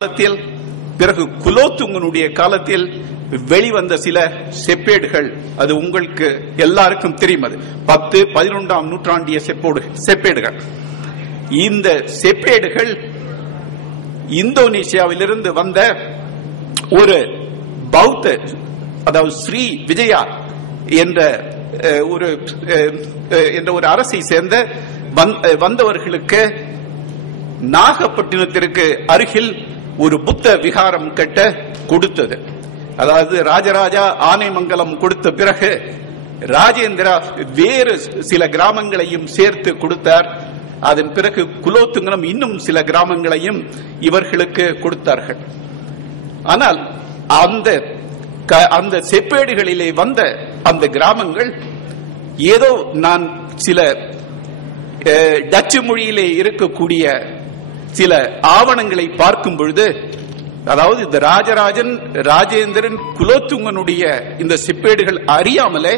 காலத்தில் பிறகு குலோத்துங்கனுடைய காலத்தில் வெளிவந்த சில செப்பேடுகள். அது உங்களுக்கு எல்லாருக்கும் தெரியும் அது. பத்து பதினொன்றாம் நூற்றாண்டிய செப்போடு செப்பேடுகள். இந்த செப்பேடுகள் இந்தோனேசியாவிலிருந்து வந்த ஒரு பௌத்த அதாவது ஸ்ரீ விஜயா என்ற அஹ், ஒரு அஹ், என்ற ஒரு அரசை சேர்ந்த வந்- வந்தவர்களுக்கு நாகப்பட்டினத்திற்கு அருகில் ஒரு புத்த விகாரம் கட்ட கொடுத்தது. அதாவது ராஜராஜா ஆனைமங்கலம் கொடுத்த பிறகு ராஜேந்திரா வேறு சில கிராமங்களையும் சேர்த்து கொடுத்தார். அதன் பிறகு குலோத்துங்கனம் இன்னும் சில கிராமங்களையும் இவர்களுக்கு கொடுத்தார்கள். ஆனால் அந்த க- அந்த செப்பேடுகளிலே வந்த அந்த கிராமங்கள் ஏதோ நான் சில டச்சு மொழியிலே இருக்கக்கூடிய சில ஆவணங்களை பார்க்கும் பொழுது அதாவது இந்த ராஜராஜன் ராஜேந்திரன் குலோத்துங்கனுடைய இந்த செப்பேடுகள் அறியாமலே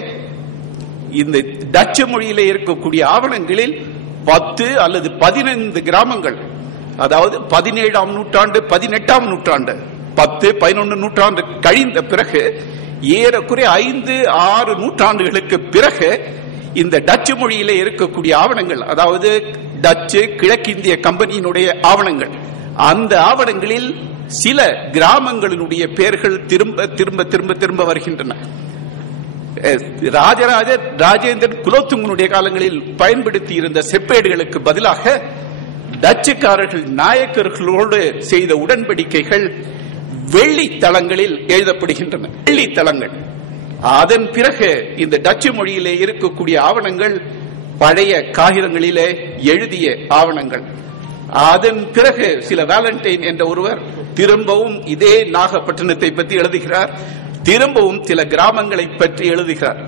இந்த டச்சு மொழியில இருக்கக்கூடிய ஆவணங்களில் பத்து அல்லது பதினைந்து கிராமங்கள் அதாவது பதினேழாம் நூற்றாண்டு பதினெட்டாம் நூற்றாண்டு பத்து பதினொன்று நூற்றாண்டு கழிந்த பிறகு ஏறக்குறைய ஐந்து ஆறு நூற்றாண்டுகளுக்கு பிறகு இந்த டச்சு மொழியில இருக்கக்கூடிய ஆவணங்கள் அதாவது டச்சு கிழக்கிந்திய கம்பெனியினுடைய ஆவணங்கள். அந்த ஆவணங்களில் சில கிராமங்களினுடைய பெயர்கள் திரும்ப திரும்ப திரும்ப திரும்ப வருகின்றன. ராஜராஜ ராஜேந்திரன் குலோத்துங்கனுடைய காலங்களில் பயன்படுத்தி இருந்த செப்பேடுகளுக்கு பதிலாக டச்சுக்காரர்கள் நாயக்கர்களோடு செய்த உடன்படிக்கைகள் வெள்ளி தளங்களில் எழுதப்படுகின்றன. வெள்ளி தளங்கள் அதன் பிறகு இந்த டச்சு மொழியிலே இருக்கக்கூடிய ஆவணங்கள் பழைய காகிதங்களிலே எழுதிய ஆவணங்கள் அதன் பிறகு சில வேலண்டைன் என்ற ஒருவர் திரும்பவும் இதே நாகப்பட்டினத்தை பற்றி எழுதுகிறார். திரும்பவும் சில கிராமங்களை பற்றி எழுதுகிறார்.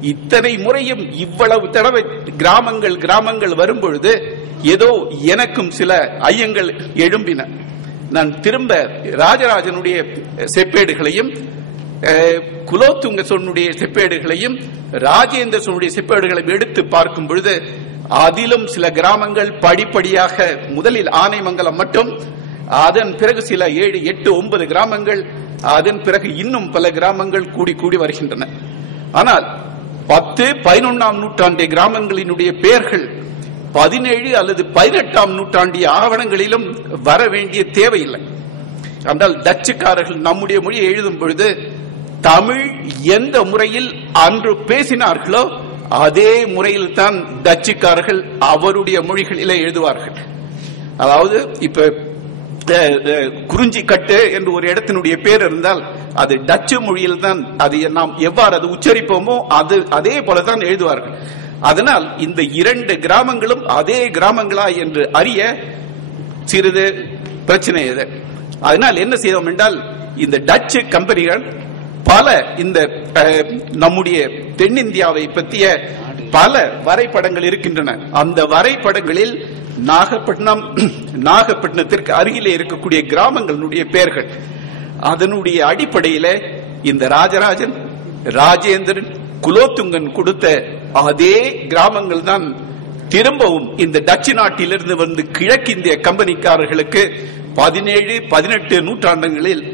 இத்தனை முறையும் இவ்வளவு தடவை கிராமங்கள் கிராமங்கள் வரும்பொழுது ஏதோ எனக்கும் சில ஐயங்கள் எழும்பின. நான் திரும்ப ராஜராஜனுடைய செப்பேடுகளையும் குலோத்துங்க சொன்னுடைய செப்பேடுகளையும் ராஜேந்திர சொன்னுடைய செப்பேடுகளையும் எடுத்து பார்க்கும் பொழுது அதிலும் சில கிராமங்கள் படிப்படியாக முதலில் ஆனைமங்கலம் மட்டும் அதன் பிறகு சில ஏழு எட்டு ஒன்பது கிராமங்கள் அதன் பிறகு இன்னும் பல கிராமங்கள் கூடி கூடி வருகின்றன. ஆனால் பத்து பதினொன்னாம் நூற்றாண்டிய கிராமங்களினுடைய பெயர்கள் பதினேழு அல்லது பதினெட்டாம் நூற்றாண்டிய ஆவணங்களிலும் வர வேண்டிய தேவையில்லை. ஆனால் டச்சுக்காரர்கள் நம்முடைய மொழியை எழுதும் பொழுது தமிழ் எந்த முறையில் அன்று பேசினார்களோ அதே முறையில் தான் டச்சுக்காரர்கள் அவருடைய மொழிகளிலே எழுதுவார்கள். அதாவது இப்ப குறிஞ்சி கட்டு குறிஞ்சிக்கட்டு என்று ஒரு இடத்தினுடைய பேர் இருந்தால் அது டச்சு மொழியில் தான் அது நாம் எவ்வாறு அது உச்சரிப்போமோ அது அதே போலதான் எழுதுவார்கள். அதனால் இந்த இரண்டு கிராமங்களும் அதே கிராமங்களா என்று அறிய சிறிது பிரச்சனை இது. அதனால் என்ன செய்தோம் என்றால் இந்த டச்சு கம்பெனிகள் பல இந்த நம்முடைய தென்னிந்தியாவை பற்றிய பல வரைபடங்கள் இருக்கின்றன. அந்த வரைபடங்களில் நாகப்பட்டினம் நாகப்பட்டினத்திற்கு அருகிலே இருக்கக்கூடிய கிராமங்களுடைய பெயர்கள். அதனுடைய அடிப்படையில இந்த ராஜராஜன் ராஜேந்திரன் குலோத்துங்கன் கொடுத்த அதே கிராமங்கள் தான் திரும்பவும் இந்த டச்சு நாட்டிலிருந்து வந்து கிழக்கிந்திய கம்பெனிக்காரர்களுக்கு பதினேழு பதினெட்டு நூற்றாண்டுகளில்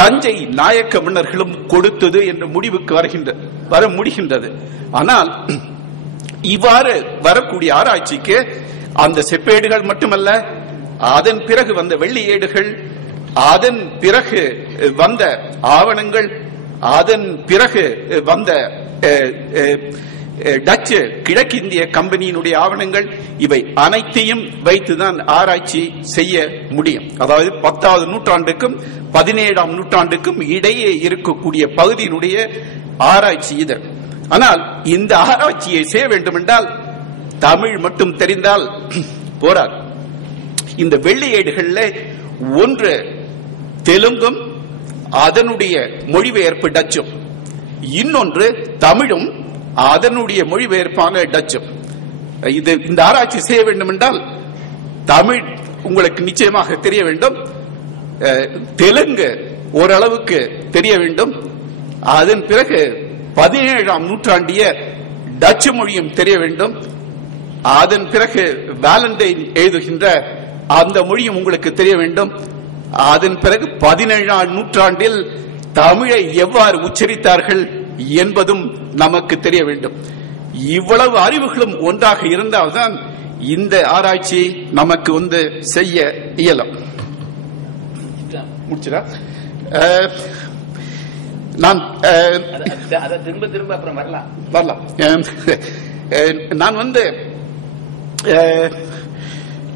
தஞ்சை நாயக்க மன்னர்களும் கொடுத்தது என்ற முடிவுக்கு வருகின்ற வர முடிகின்றது. ஆனால் இவ்வாறு வரக்கூடிய ஆராய்ச்சிக்கு அந்த செப்பேடுகள் மட்டுமல்ல அதன் பிறகு வந்த வெள்ளி ஏடுகள் அதன் பிறகு வந்த ஆவணங்கள் அதன் பிறகு வந்த அஹ், டச்சு கிழக்கிந்திய கம்பெனியினுடைய ஆவணங்கள் இவை அனைத்தையும் வைத்துதான் ஆராய்ச்சி செய்ய முடியும். அதாவது பத்தாவது நூற்றாண்டுக்கும் பதினேழாம் நூற்றாண்டுக்கும் இடையே இருக்கக்கூடிய பகுதியினுடைய ஆராய்ச்சி இது. ஆனால் இந்த ஆராய்ச்சியை செய்ய வேண்டும் என்றால் தமிழ் மட்டும் தெரிந்தால் போராது. இந்த வெள்ளியேடுகளில் ஒன்று தெலுங்கும் அதனுடைய மொழிபெயர்ப்பு டச்சும். இன்னொன்று தமிழும் அதனுடைய மொழிபெயர்ப்பான டச்சு. இது இந்த ஆராய்ச்சி செய்ய வேண்டும் என்றால் தமிழ் உங்களுக்கு நிச்சயமாக தெரிய வேண்டும். தெலுங்கு ஓரளவுக்கு தெரிய வேண்டும். அதன் பிறகு பதினேழாம் நூற்றாண்டிய டச்சு மொழியும் தெரிய வேண்டும். அதன் பிறகு வேலண்டைன் எழுதுகின்ற அந்த மொழியும் உங்களுக்கு தெரிய வேண்டும். அதன் பிறகு பதினேழாம் நூற்றாண்டில் தமிழை எவ்வாறு உச்சரித்தார்கள்? என்பதும் நமக்கு தெரிய வேண்டும். இவ்வளவு அறிவுகளும் ஒன்றாக இருந்தால்தான் இந்த ஆராய்ச்சி நமக்கு வந்து செய்ய இயலும். முடிச்சதா? அஹ், நான் திரும்ப திரும்ப அப்புறம் வரலாம். வரலாம். நான் வந்து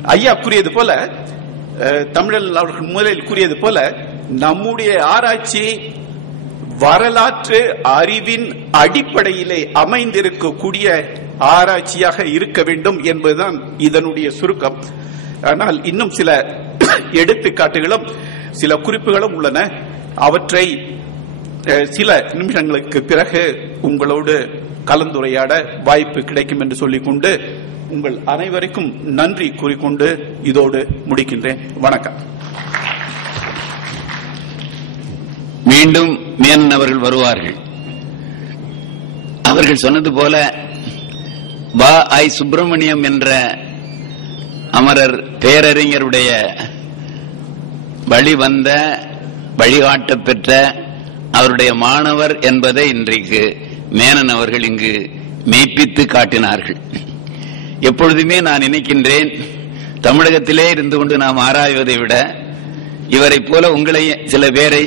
ஐயா கூறியது போல அஹ், தமிழன் அவர்கள் முதலில் கூறியது போல நம்முடைய ஆராய்ச்சி வரலாற்று அறிவின் அடிப்படையிலே அமைந்திருக்கக்கூடிய ஆராய்ச்சியாக இருக்க வேண்டும் என்பதுதான் இதனுடைய சுருக்கம். ஆனால் இன்னும் சில எடுத்துக்காட்டுகளும் சில குறிப்புகளும் உள்ளன. அவற்றை அஹ், சில நிமிஷங்களுக்கு பிறகு உங்களோடு கலந்துரையாட வாய்ப்பு கிடைக்கும் என்று சொல்லிக்கொண்டு உங்கள் அனைவருக்கும் நன்றி கூறிக்கொண்டு இதோடு முடிக்கின்றேன். வணக்கம். மீண்டும் மேனன் அவர்கள் வருவார்கள். அவர்கள் சொன்னது போல பா ஐ சுப்பிரமணியம் என்ற அமரர் பேரறிஞருடைய வழி வந்த வழிகாட்ட பெற்ற அவருடைய மாணவர் என்பதை இன்றைக்கு மேனன் அவர்கள் இங்கு மெய்ப்பித்து காட்டினார்கள். எப்பொழுதுமே நான் நினைக்கின்றேன் தமிழகத்திலே இருந்து கொண்டு நாம் ஆராய்வதை விட இவரை போல உங்களை சில பேரை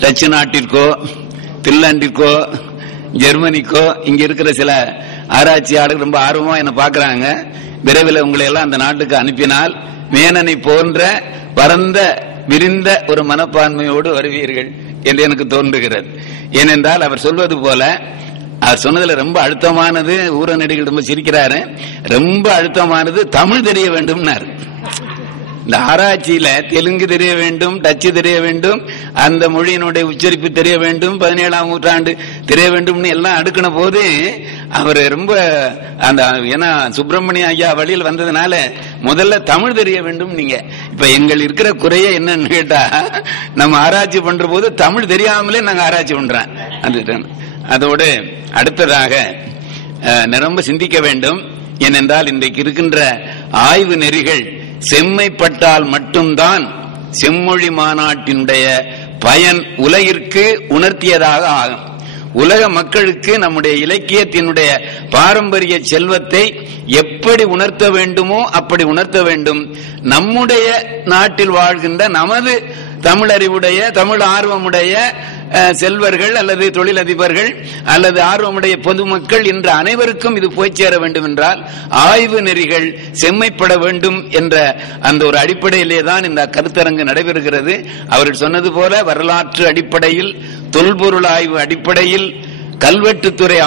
டச்சு நாட்டிற்கோ பின்லாண்டிற்கோ ஜெர்மனிக்கோ இங்க இருக்கிற சில ஆராய்ச்சியாளர்கள் ரொம்ப ஆர்வமா என்ன பாக்குறாங்க விரைவில் உங்களை எல்லாம் அந்த நாட்டுக்கு அனுப்பினால் மேனனை போன்ற பரந்த விரிந்த ஒரு மனப்பான்மையோடு வருவீர்கள் என்று எனக்கு தோன்றுகிறது. ஏனென்றால் அவர் சொல்வது போல அவர் சொன்னதுல ரொம்ப அழுத்தமானது ஊரநடிகள் ரொம்ப சிரிக்கிறாரு. ரொம்ப அழுத்தமானது தமிழ் தெரிய வேண்டும்னாரு. இந்த ஆராய்ச்சியில தெலுங்கு தெரிய வேண்டும் டச்சு தெரிய வேண்டும் அந்த மொழியினுடைய உச்சரிப்பு தெரிய வேண்டும் பதினேழாம் நூற்றாண்டு தெரிய வேண்டும்னு எல்லாம் அடுக்கின போது அவர் ரொம்ப அந்த ஏன்னா சுப்பிரமணிய ஐயா வழியில் வந்ததுனால முதல்ல தமிழ் தெரிய வேண்டும் நீங்க. இப்ப எங்கள் இருக்கிற குறைய என்னன்னு கேட்டா நம்ம ஆராய்ச்சி பண்ற போது தமிழ் தெரியாமலே நாங்க ஆராய்ச்சி பண்றோம். அது அதோடு அடுத்ததாக நிரம்ப சிந்திக்க வேண்டும். ஏனென்றால் இன்றைக்கு இருக்கின்ற ஆய்வு நெறிகள் செம்மைப்பட்டால் மட்டும்தான் செம்மொழி மாநாட்டினுடைய பயன் உலகிற்கு உணர்த்தியதாக ஆகும். உலக மக்களுக்கு நம்முடைய இலக்கியத்தினுடைய பாரம்பரிய செல்வத்தை எப்படி உணர்த்த வேண்டுமோ அப்படி உணர்த்த வேண்டும். நம்முடைய நாட்டில் வாழ்கின்ற நமது தமிழறிவுடைய தமிழ் ஆர்வமுடைய செல்வர்கள் அல்லது தொழிலதிபர்கள் அல்லது ஆர்வமுடைய பொதுமக்கள் என்ற அனைவருக்கும் இது போய் சேர வேண்டும் என்றால் ஆய்வு நெறிகள் செம்மைப்பட வேண்டும் என்ற அந்த ஒரு அடிப்படையிலே தான் இந்த கருத்தரங்கு நடைபெறுகிறது. அவர்கள் சொன்னது போல வரலாற்று அடிப்படையில் தொல்பொருள் ஆய்வு அடிப்படையில் கல்வெட்டுத்துறை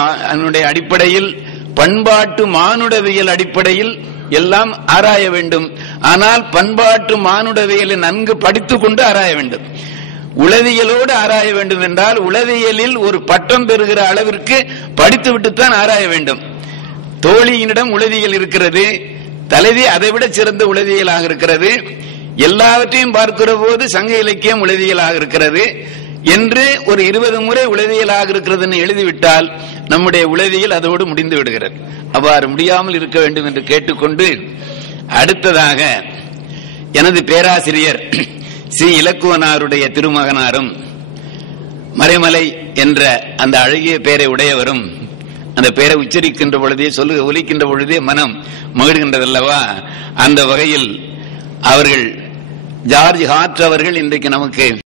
அடிப்படையில் பண்பாட்டு மானுடவியல் அடிப்படையில் எல்லாம் ஆராய வேண்டும். ஆனால் பண்பாட்டு மானுடவியலை நன்கு படித்துக் கொண்டு ஆராய வேண்டும். உளவியலோடு ஆராய வேண்டும் என்றால் உளவியலில் ஒரு பட்டம் பெறுகிற அளவிற்கு படித்துவிட்டுத்தான் ஆராய வேண்டும். தோழியினிடம் உளவியல் இருக்கிறது தலைவி அதைவிட சிறந்த உளவியலாக இருக்கிறது எல்லாவற்றையும் பார்க்கிற போது சங்க இலக்கியம் உளவியலாக இருக்கிறது என்று ஒரு இருபது முறை உளவியலாக இருக்கிறதுன்னு எழுதிவிட்டால் நம்முடைய உளவியல் அதோடு முடிந்து விடுகிறது. அவ்வாறு முடியாமல் இருக்க வேண்டும் என்று கேட்டுக்கொண்டு அடுத்ததாக எனது பேராசிரியர் சி இலக்குவனாருடைய திருமகனாரும் மறைமலை என்ற அந்த அழகிய பெயரை உடையவரும் அந்த பெயரை உச்சரிக்கின்ற பொழுதே சொல்லு ஒலிக்கின்ற பொழுதே மனம் மகிழ்கின்றதல்லவா? அந்த வகையில் அவர்கள் ஜார்ஜ் ஹார்ட் அவர்கள் இன்றைக்கு நமக்கு